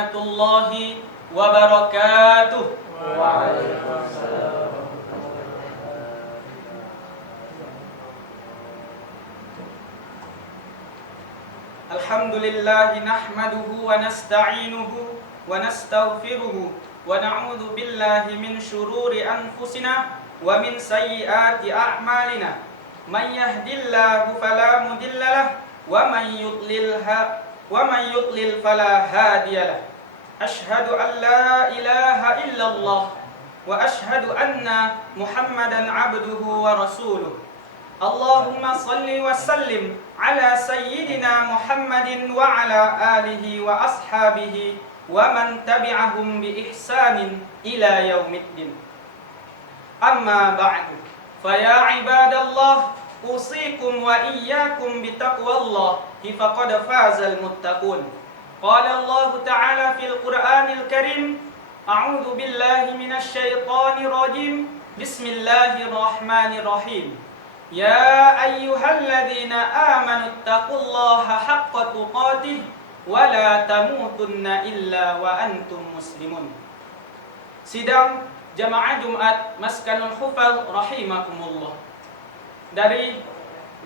warahmatullahi wabarakatuh. Waalaikumsalam. Alhamdulillah nahmaduhu wa nasta'inuhu wa nastaghfiruhu wa na'udzu billahi min syururi anfusina wa min sayyiati a'malina. Man yahdihillahu fala mudhillalah wa man yudlil fala hadiyalah. Asyhadu an la ilaha illallah wa asyhadu anna Muhammadan abduhu wa rasuluh. Allahumma salli wa sallim ala sayyidina Muhammadin wa ala alihi wa ashabihi wa man tabi'ahum bi ihsanin ila yaumiddin. Amma ba'du, fa ya ibadallah, usikum wa iyyakum bi taqwallahi faqad fazal muttaqun. Qala Allah Ta'ala fil Qur'anil Karim, a'udzu billahi minasy syaithanir rajim. Bismillahirrahmanirrahim. Ya ayyuhalladzina amanu taqullaha haqqa tuqatih wa la tamutunna illa wa antum muslimun. Sidang Jamaah Jumat Maskanul Hufaz rahimakumullah. Dari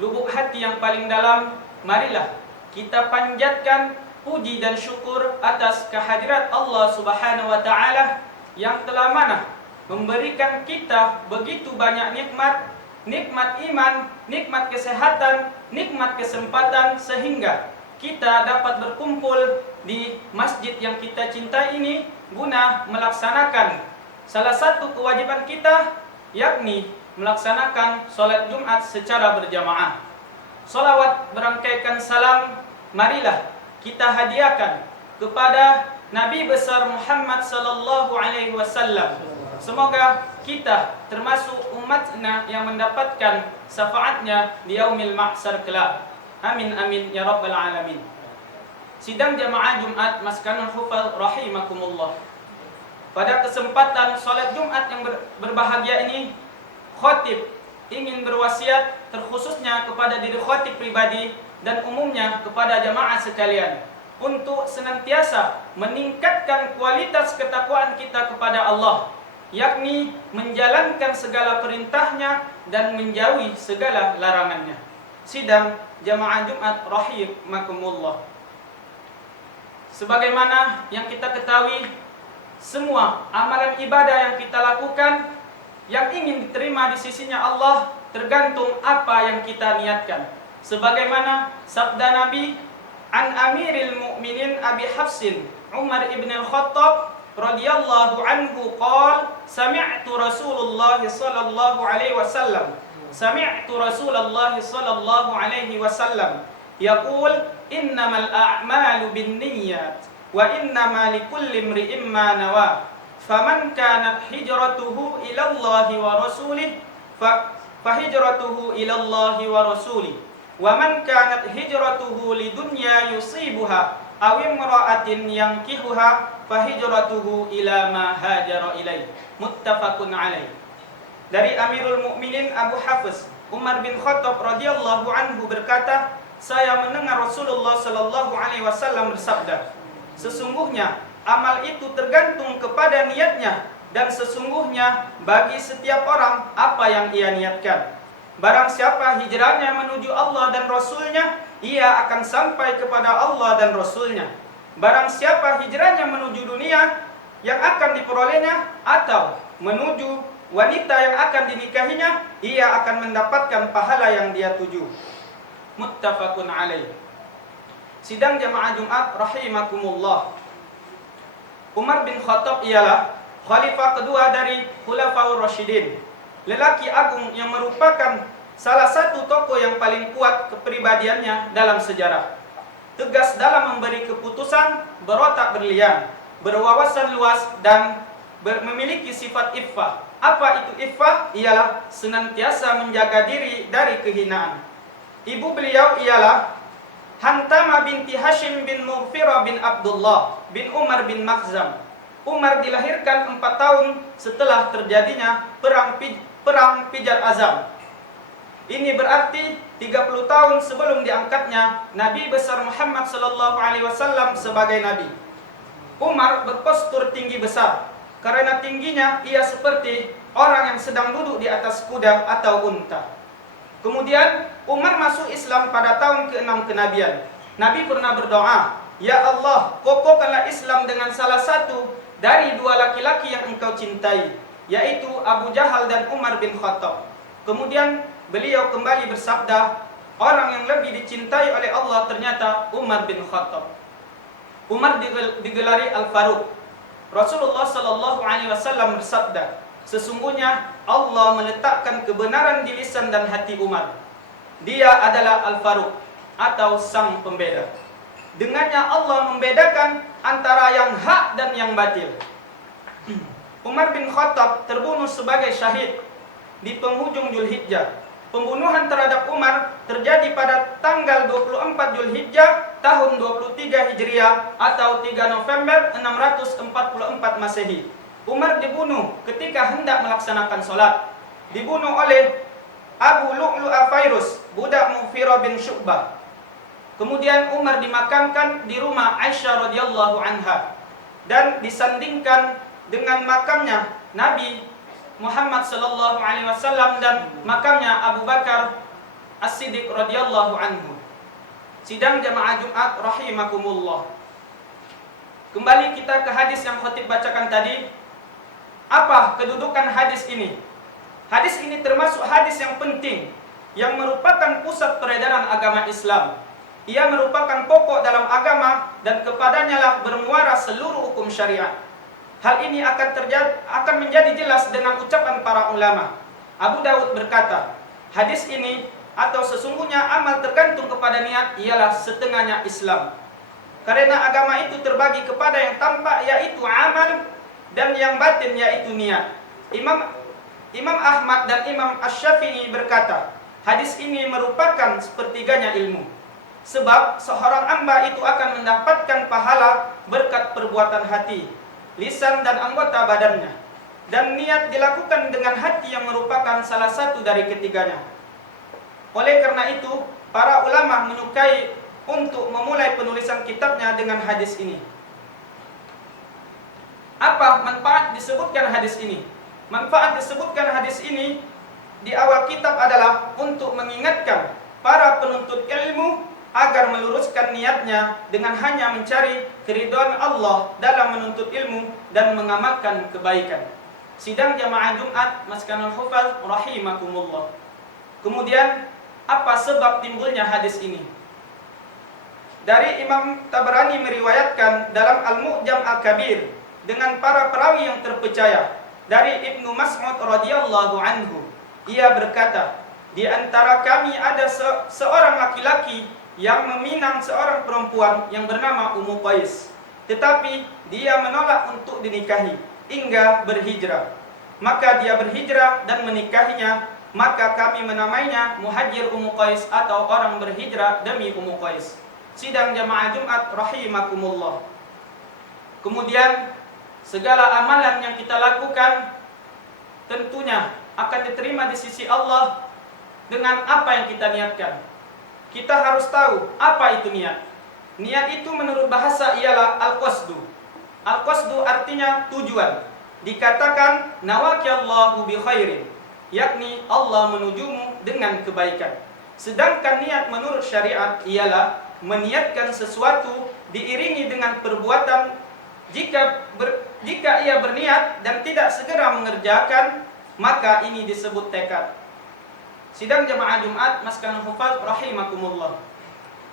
lubuk hati yang paling dalam, marilah kita panjatkan puji dan syukur atas kehadirat Allah Subhanahu wa taala yang telah mana memberikan kita begitu banyak nikmat iman, nikmat kesehatan, nikmat kesempatan, sehingga kita dapat berkumpul di masjid yang kita cintai ini guna melaksanakan salah satu kewajiban kita, yakni melaksanakan sholat Jumat secara berjamaah. Sholawat berangkaikan salam marilah kita hadiahkan kepada Nabi besar Muhammad sallallahu alaihi wasallam. Semoga kita termasuk umatnya yang mendapatkan syafaatnya di yaumil mahsyar kelak. Amin amin ya rabbal alamin. Sidang jamaah Jumat Maskanul Hufaz rahimakumullah. Pada kesempatan salat Jumat yang berbahagia ini, khatib ingin berwasiat terkhususnya kepada diri khatib pribadi dan umumnya kepada jamaah sekalian untuk senantiasa meningkatkan kualitas ketakwaan kita kepada Allah, yakni menjalankan segala perintahnya dan menjauhi segala larangannya. Sidang jamaah Jumat rahimakumullah. Sebagaimana yang kita ketahui, semua amalan ibadah yang kita lakukan yang ingin diterima di sisinya Allah tergantung apa yang kita niatkan. Sebagaimana sabda Nabi an Amiril Mukminin Abi Hafsin Umar ibn al-Khattab radhiyallahu anhu qala sami'tu Rasulullah sallallahu alaihi wasallam yaqul innamal a'malu binniyat wa innama likulli imri'in ma nawa faman kanat hijratuhu ila Allah wa rasulih fa hijratuhu ila Allah wa rasulih wa man kanat hijratuhu lidunya yusibuha aw imra'atin yankihuha fa hijratuhu ila ma hajara ilaih. Muttafaqun alaih. Dari Amirul Mukminin Abu Hafiz Umar bin Khattab radhiyallahu anhu berkata, saya mendengar Rasulullah sallallahu alaihi wasallam bersabda, sesungguhnya amal itu tergantung kepada niatnya, dan sesungguhnya bagi setiap orang apa yang ia niatkan. Barang siapa hijrahnya menuju Allah dan Rasulnya, ia akan sampai kepada Allah dan Rasulnya. Barang siapa hijrahnya menuju dunia yang akan diperolehnya atau menuju wanita yang akan dinikahinya, ia akan mendapatkan pahala yang dia tuju. Muttafaqun alaih. Sidang jamaah Jumat rahimakumullah. Umar bin Khattab ialah khalifah kedua dari Khulafaur Rasyidin, lelaki agung yang merupakan salah satu tokoh yang paling kuat kepribadiannya dalam sejarah. Tegas dalam memberi keputusan, berotak berlian, berwawasan luas, dan memiliki sifat iffah. Apa itu iffah? Ialah senantiasa menjaga diri dari kehinaan. Ibu beliau ialah Hantama binti Hashim bin Mughfirah bin Abdullah bin Umar bin Makhzam. Umar dilahirkan 4 tahun setelah terjadinya perang Pijat Azam. Ini berarti 30 tahun sebelum diangkatnya Nabi besar Muhammad sallallahu alaihi wasallam sebagai nabi. Umar berpostur tinggi besar. Karena tingginya ia seperti orang yang sedang duduk di atas kuda atau unta. Kemudian Umar masuk Islam pada tahun ke-6 kenabian. Nabi pernah berdoa, "Ya Allah, kokohkanlah Islam dengan salah satu dari dua laki-laki yang engkau cintai, yaitu Abu Jahal dan Umar bin Khattab." Kemudian beliau kembali bersabda, orang yang lebih dicintai oleh Allah ternyata Umar bin Khattab. Umar digelari Al-Faruq. Rasulullah sallallahu alaihi wasallam bersabda, sesungguhnya Allah meletakkan kebenaran di lisan dan hati Umar. Dia adalah Al-Faruq atau sang pembeda. Dengannya Allah membedakan antara yang hak dan yang batil. Umar bin Khattab terbunuh sebagai syahid di penghujung Zulhijjah. Pembunuhan terhadap Umar terjadi pada tanggal 24 Zulhijjah tahun 23 Hijriah atau 3 November 644 Masehi. Umar dibunuh ketika hendak melaksanakan sholat. Dibunuh oleh Abu Lu'lu'a Fairuz, budak Mughirah bin Syu'bah. Kemudian Umar dimakamkan di rumah Aisyah radhiyallahu anha dan disandingkan dengan makamnya Nabi Muhammad sallallahu alaihi wasallam dan makamnya Abu Bakar As-Siddiq radhiyallahu anhu. Sidang jamaah Jumat rahimakumullah. Kembali kita ke hadis yang khatib bacakan tadi. Apa kedudukan hadis ini? Hadis ini termasuk hadis yang penting yang merupakan pusat peredaran agama Islam. Ia merupakan pokok dalam agama dan kepadanya lah bermuara seluruh hukum syariat. Hal ini akan menjadi jelas dengan ucapan para ulama. Abu Dawud berkata, hadis ini atau sesungguhnya amal tergantung kepada niat ialah setengahnya Islam. Karena agama itu terbagi kepada yang tampak yaitu amal dan yang batin yaitu niat. Imam Ahmad dan Imam Asy-Syafi'i berkata, hadis ini merupakan sepertiganya ilmu. Sebab seorang hamba itu akan mendapatkan pahala berkat perbuatan hati, lisan dan anggota badannya. Dan niat dilakukan dengan hati yang merupakan salah satu dari ketiganya. Oleh karena itu, para ulama menyukai untuk memulai penulisan kitabnya dengan hadis ini. Apa manfaat disebutkan hadis ini? Manfaat disebutkan hadis ini di awal kitab adalah untuk mengingatkan para penuntut ilmu agar meluruskan niatnya dengan hanya mencari keridhaan Allah dalam menuntut ilmu dan mengamalkan kebaikan. Sidang jamaah Jumat Maskanul Hufaz rahimakumullah. Kemudian apa sebab timbulnya hadis ini? Dari Imam Tabrani meriwayatkan dalam Al-Mu'jam Al-Kabir dengan para perawi yang terpercaya dari Ibnu Mas'ud radhiyallahu anhu. Ia berkata, di antara kami ada seorang laki-laki yang meminang seorang perempuan yang bernama Ummu Qais, tetapi dia menolak untuk dinikahi hingga berhijrah. Maka dia berhijrah dan menikahinya, maka kami menamainya Muhajir Ummu Qais atau orang berhijrah demi Ummu Qais. Sidang jamaah Jumat rahimakumullah. Kemudian segala amalan yang kita lakukan tentunya akan diterima di sisi Allah dengan apa yang kita niatkan. Kita harus tahu apa itu niat. Niat itu menurut bahasa ialah al-qasdu. Al-qasdu artinya tujuan. Dikatakan nawakiyallahu bi khairin, yakni Allah menujumu dengan kebaikan. Sedangkan niat menurut syariat ialah meniatkan sesuatu diiringi dengan perbuatan. Jika ia berniat dan tidak segera mengerjakan, maka ini disebut tekad. Sidang jamaah Jumat Maskanul Hufaz rahimakumullah.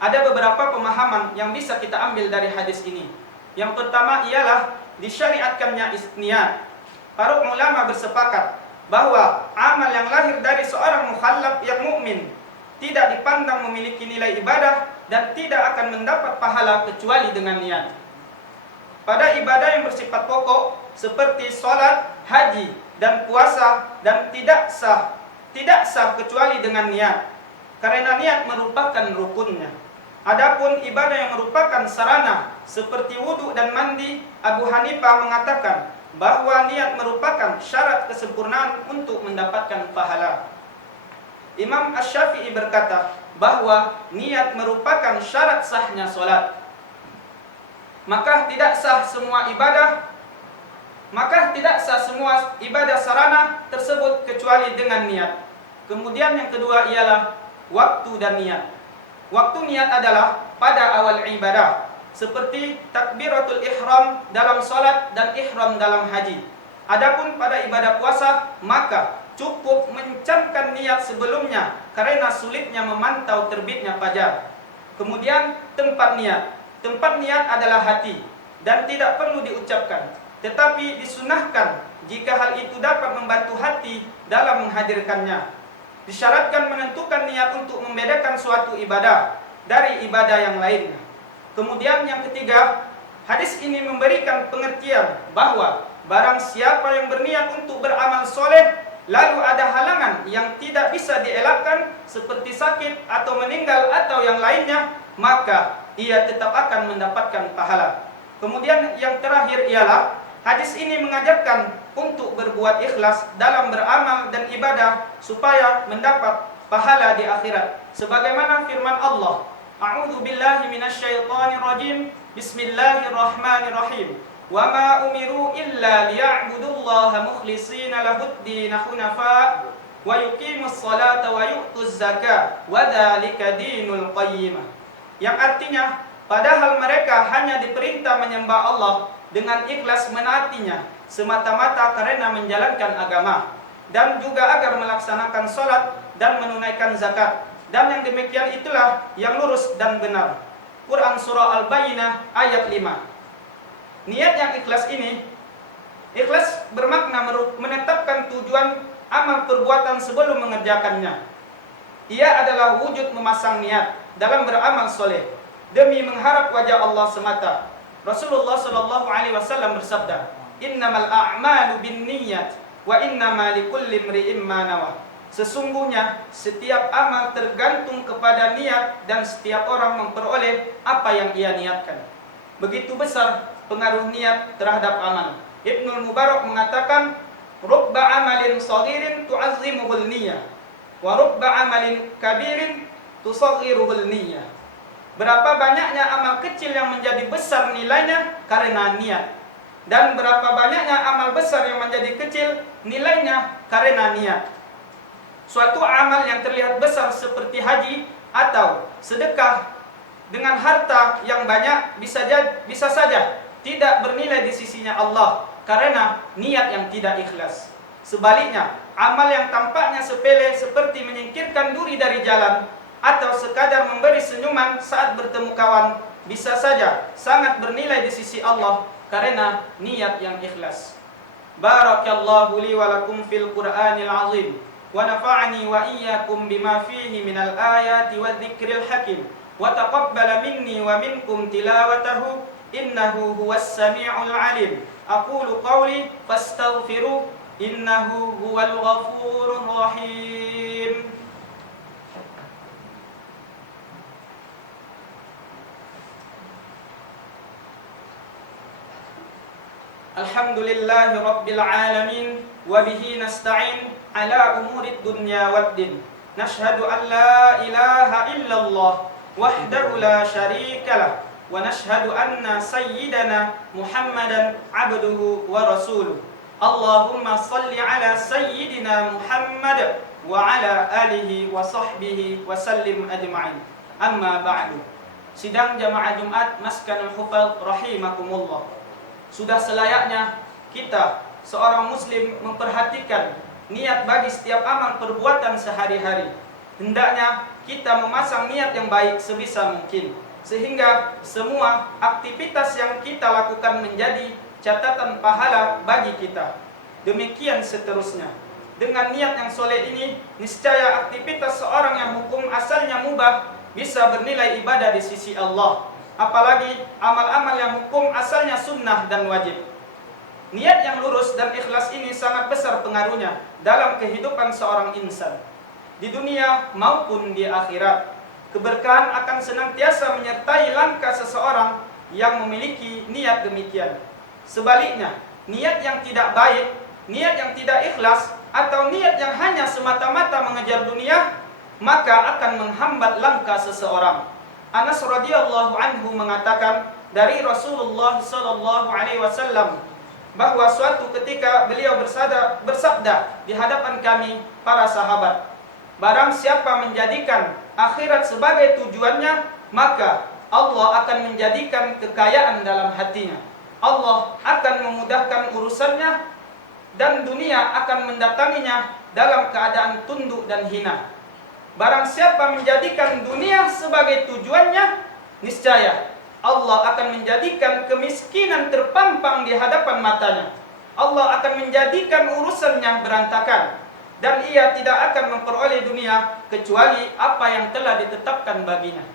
Ada beberapa pemahaman yang bisa kita ambil dari hadis ini. Yang pertama ialah disyariatkannya niat. Para ulama bersepakat bahwa amal yang lahir dari seorang mukhallaf yang mukmin tidak dipandang memiliki nilai ibadah dan tidak akan mendapat pahala kecuali dengan niat. Pada ibadah yang bersifat pokok seperti sholat, haji, dan puasa dan tidak sah kecuali dengan niat, karena niat merupakan rukunnya. Adapun ibadah yang merupakan sarana seperti wudu dan mandi, Abu Hanifah mengatakan bahwa niat merupakan syarat kesempurnaan untuk mendapatkan pahala. Imam Asy-Syafi'i berkata bahwa niat merupakan syarat sahnya sholat. maka tidak sah semua ibadah sarana tersebut kecuali dengan niat. Kemudian yang kedua ialah waktu dan niat. Waktu niat adalah pada awal ibadah, seperti takbiratul ihram dalam salat dan ihram dalam haji. Adapun pada ibadah puasa, maka cukup mencamkan niat sebelumnya karena sulitnya memantau terbitnya fajar. Kemudian tempat niat. Tempat niat adalah hati dan tidak perlu diucapkan, tetapi disunahkan jika hal itu dapat membantu hati dalam menghadirkannya. Disyaratkan menentukan niat untuk membedakan suatu ibadah dari ibadah yang lainnya. Kemudian yang ketiga, hadis ini memberikan pengertian bahwa barang siapa yang berniat untuk beramal soleh, lalu ada halangan yang tidak bisa dielakkan seperti sakit atau meninggal atau yang lainnya, maka ia tetap akan mendapatkan pahala. Kemudian yang terakhir ialah hadis ini mengajarkan untuk berbuat ikhlas dalam beramal dan ibadah supaya mendapat pahala di akhirat. Sebagaimana firman Allah, A'udzu billahi minasyaitonir rajim. Bismillahirrahmanirrahim. Wa ma umiru illa liya'budullaha mukhlishina lahud-din hunafa wa yuqimus salata wa yu'tuz zakata wa dzalika dinul qayyimah. Yang artinya, padahal mereka hanya diperintah menyembah Allah dengan ikhlas menaatinya semata-mata karena menjalankan agama, dan juga agar melaksanakan sholat dan menunaikan zakat, dan yang demikian itulah yang lurus dan benar. Quran Surah Al-Bayyinah ayat 5. Niat yang ikhlas ini, ikhlas bermakna menetapkan tujuan amal perbuatan sebelum mengerjakannya. Ia adalah wujud memasang niat dalam beramal soleh demi mengharap wajah Allah semata. Rasulullah SAW bersabda, Innamal a'malu binniyat wa innama likulli imri'in ma nawa. Sesungguhnya setiap amal tergantung kepada niat dan setiap orang memperoleh apa yang ia niatkan. Begitu besar pengaruh niat terhadap amal. Ibnul Mubarak mengatakan, rubba amalin saghirin tu'azzimuhul niyyah wa rubba amalin kabirin tusaghiruhul niyyah. Berapa banyaknya amal kecil yang menjadi besar nilainya karena niat, dan berapa banyaknya amal besar yang menjadi kecil nilainya karena niat. Suatu amal yang terlihat besar seperti haji atau sedekah dengan harta yang banyak bisa saja tidak bernilai di sisinya Allah karena niat yang tidak ikhlas. Sebaliknya, amal yang tampaknya sepele seperti menyingkirkan duri dari jalan atau sekadar memberi senyuman saat bertemu kawan bisa saja sangat bernilai di sisi Allah karena niat yang ikhlas. Barakallahu li wa lakum fil Qur'anil azim wa nafa'ani wa iyyakum bima fihi minal ayati wadh-dhikril hakim wa taqabbala minni wa minkum tilawatahu innahu huwas sami'ul alim. Aqulu qawli fastaghfiru innahu huwal ghafurur rahim. Alhamdulillahi Rabbil Alamin wa bihi nasta'in ala umurid dunya waddin. Nashhadu an la ilaha illallah wahdahu la syarika lah wa nashhadu anna sayyidana Muhammadan abduhu wa rasuluh. Allahumma salli ala sayyidina Muhammad wa ala alihi wa sahbihi wa sallim ajma'in. Amma ba'du. Sidang jamaah Jumat Maskanul Hufadz rahimakumullah. Sudah selayaknya kita seorang muslim memperhatikan niat bagi setiap amal perbuatan sehari-hari. Hendaknya kita memasang niat yang baik sebisa mungkin, sehingga semua aktivitas yang kita lakukan menjadi catatan pahala bagi kita. Demikian seterusnya. Dengan niat yang soleh ini, niscaya aktivitas seorang yang hukum asalnya mubah bisa bernilai ibadah di sisi Allah. Apalagi amal-amal yang hukum asalnya sunnah dan wajib. Niat yang lurus dan ikhlas ini sangat besar pengaruhnya dalam kehidupan seorang insan, di dunia maupun di akhirat. Keberkahan akan senantiasa menyertai langkah seseorang yang memiliki niat demikian. Sebaliknya, niat yang tidak baik, niat yang tidak ikhlas, atau niat yang hanya semata-mata mengejar dunia, maka akan menghambat langkah seseorang. Anas radhiyallahu anhu mengatakan, dari Rasulullah sallallahu alaihi wasallam bahwa suatu ketika beliau bersabda di hadapan kami para sahabat, barang siapa menjadikan akhirat sebagai tujuannya, maka Allah akan menjadikan kekayaan dalam hatinya. Allah akan memudahkan urusannya dan dunia akan mendatanginya dalam keadaan tunduk dan hina. Barang siapa menjadikan dunia sebagai tujuannya, niscaya Allah akan menjadikan kemiskinan terpampang di hadapan matanya. Allah akan menjadikan urusannya berantakan, dan ia tidak akan memperoleh dunia kecuali apa yang telah ditetapkan baginya.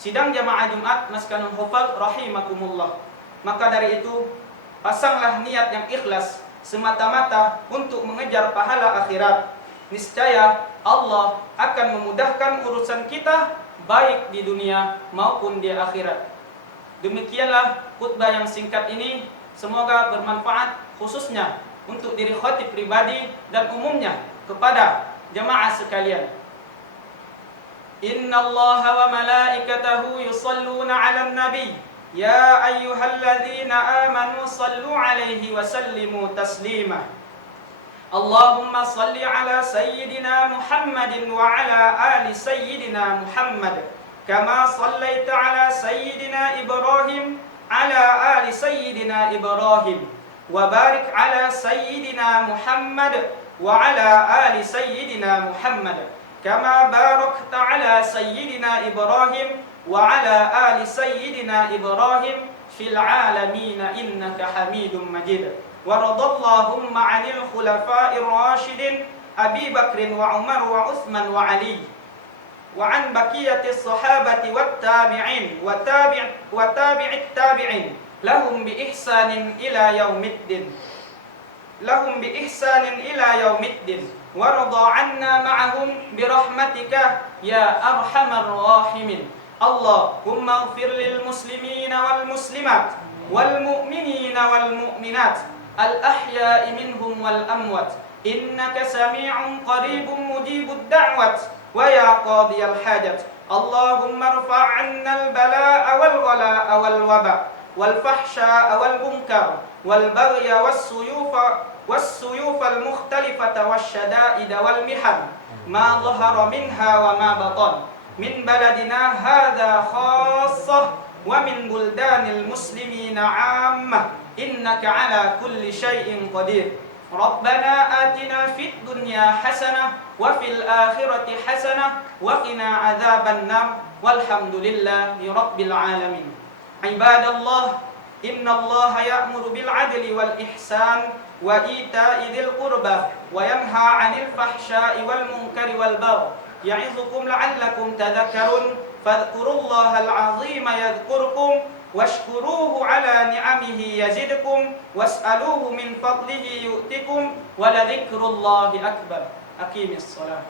Sidang jamaah Jumat Maskanul Hufaz rahimakumullah. Maka dari itu, pasanglah niat yang ikhlas semata-mata untuk mengejar pahala akhirat. Niscaya Allah akan memudahkan urusan kita baik di dunia maupun di akhirat. Demikianlah khutbah yang singkat ini, semoga bermanfaat khususnya untuk diri khatib pribadi dan umumnya kepada jamaah sekalian. Innallaha wa malaikatahu yusalluna 'alan nabi ya ayyuhalladzina amanu sallu 'alaihi wa sallimu taslima. Allahumma salli 'ala sayyidina Muhammadin wa 'ala ali sayyidina Muhammad kama sallaita 'ala sayyidina Ibrahim 'ala ali sayyidina Ibrahim wa barik 'ala sayyidina Muhammad wa 'ala ali sayyidina Muhammad kama barakta 'ala sayyidina Ibrahim wa 'ala ali sayyidina Ibrahim fil 'alamin innaka Hamidum Majid. Wa radallahumma 'anil khulafa'ir rasyidin Abi Bakrin wa Umar wa Utsman wa Ali wa an baqiyatis sahabati wat tabi'in wa tabi'it tabi'in lahum bi ihsanin ila yaumiddin wa radha 'anna ma'ahum bi rahmatika ya arhamar rahimin. Allahumma ighfir lil muslimina wal muslimat wal mu'minina wal mu'minat al ahya'i minhum wal amwat innaka sami'un qaribun mujibud da'wat wa ya qadiyal hajat. Allahumma irfa' 'anna al bala'a wal ghalaa'a wal waba' wal fahsya'a wal munkar wal baghya was suyufa al mukhtalifata wasyada'ida wal mihan ma dhahara minha wa ma batan min baladina hadza khassah wa min buldanil muslimina 'ammah innaka 'ala kulli syai'in qadir. Rabbana atina fid dunya hasanah wa fil akhirati hasanah wa qina adzaban nar walhamdulillahi rabbil alamin. Ibadallah, innallaha ya'muru bil 'adli wal ihsan wa ita'i dzil qurba wa yanha 'anil fahsya'i wal munkari wal baghi ya'izukum la'allakum tadhakkarun. Fadhkurullahal 'azima yadhkurkum washkuruhu 'ala ni'amihi yazidkum was'aluhu min fadlihi yu'tikum wa la dzikrullahi akbar. Aqimis shalah.